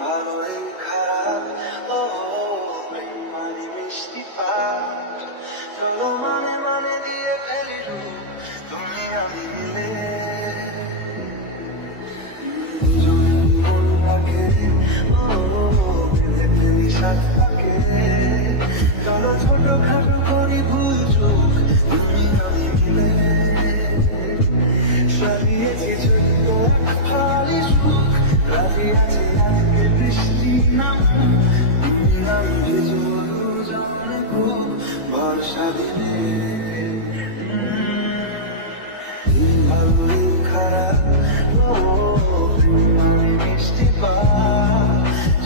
ভালোই খারাপ ও প্রেম মানে মিষ্টি পাঠ চলো মানে মানে দিয়ে ফেলিল তুমি আমি মিলে মন লাগে ও বেঁধে ফেলি সাথ থাকে চলো ছোট খাটো করি ভুল চোখ তুমি আমি মিলে সারিয়েছি ছোট্ট খালি সুখ রাজি আছে আজকে বৃষ্টি নাম তুমি আমি ভিজো দুজনে খুব বর্ষা দিনে ভালোই খারাপ ও মানে মিষ্টি পা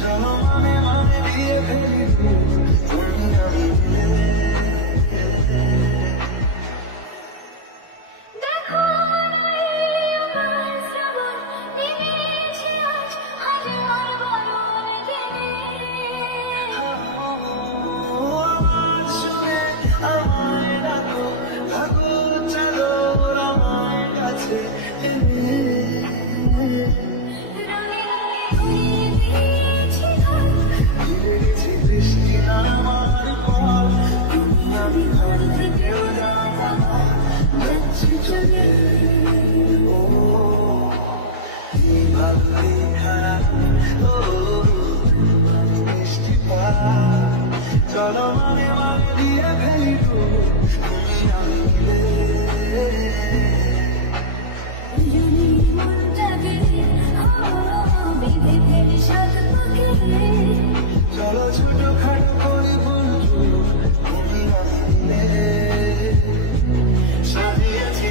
চলো মানে মানে দিয়ে ফেলি তুমি আমি মিলে চলো মানে মানে দিয়ে ফেলি তুমি আমি চলো ছোট খাটো করে বলছো তুমি আমি মিলে সাজিয়েছি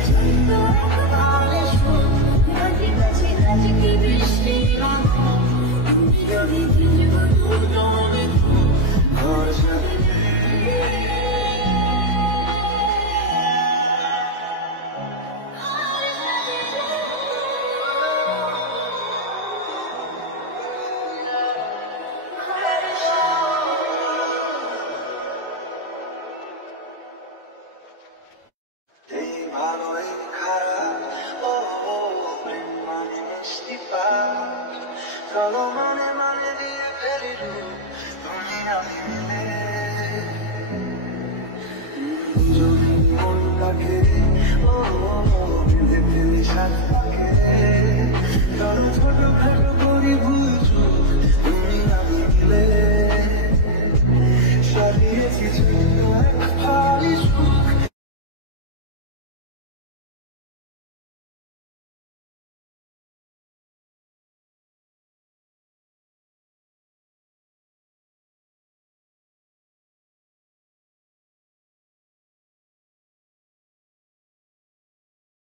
বৃষ্টি ভালোই খারাপ ও প্রেম মানে মিষ্টি পাঠ চলো মানে মানে দিয়ে ফেলিল তুমি আমি মিলে যদি মন লাগে ও বেঁধে ফেলি সাথ থাকে চলো ছোট খাটো করি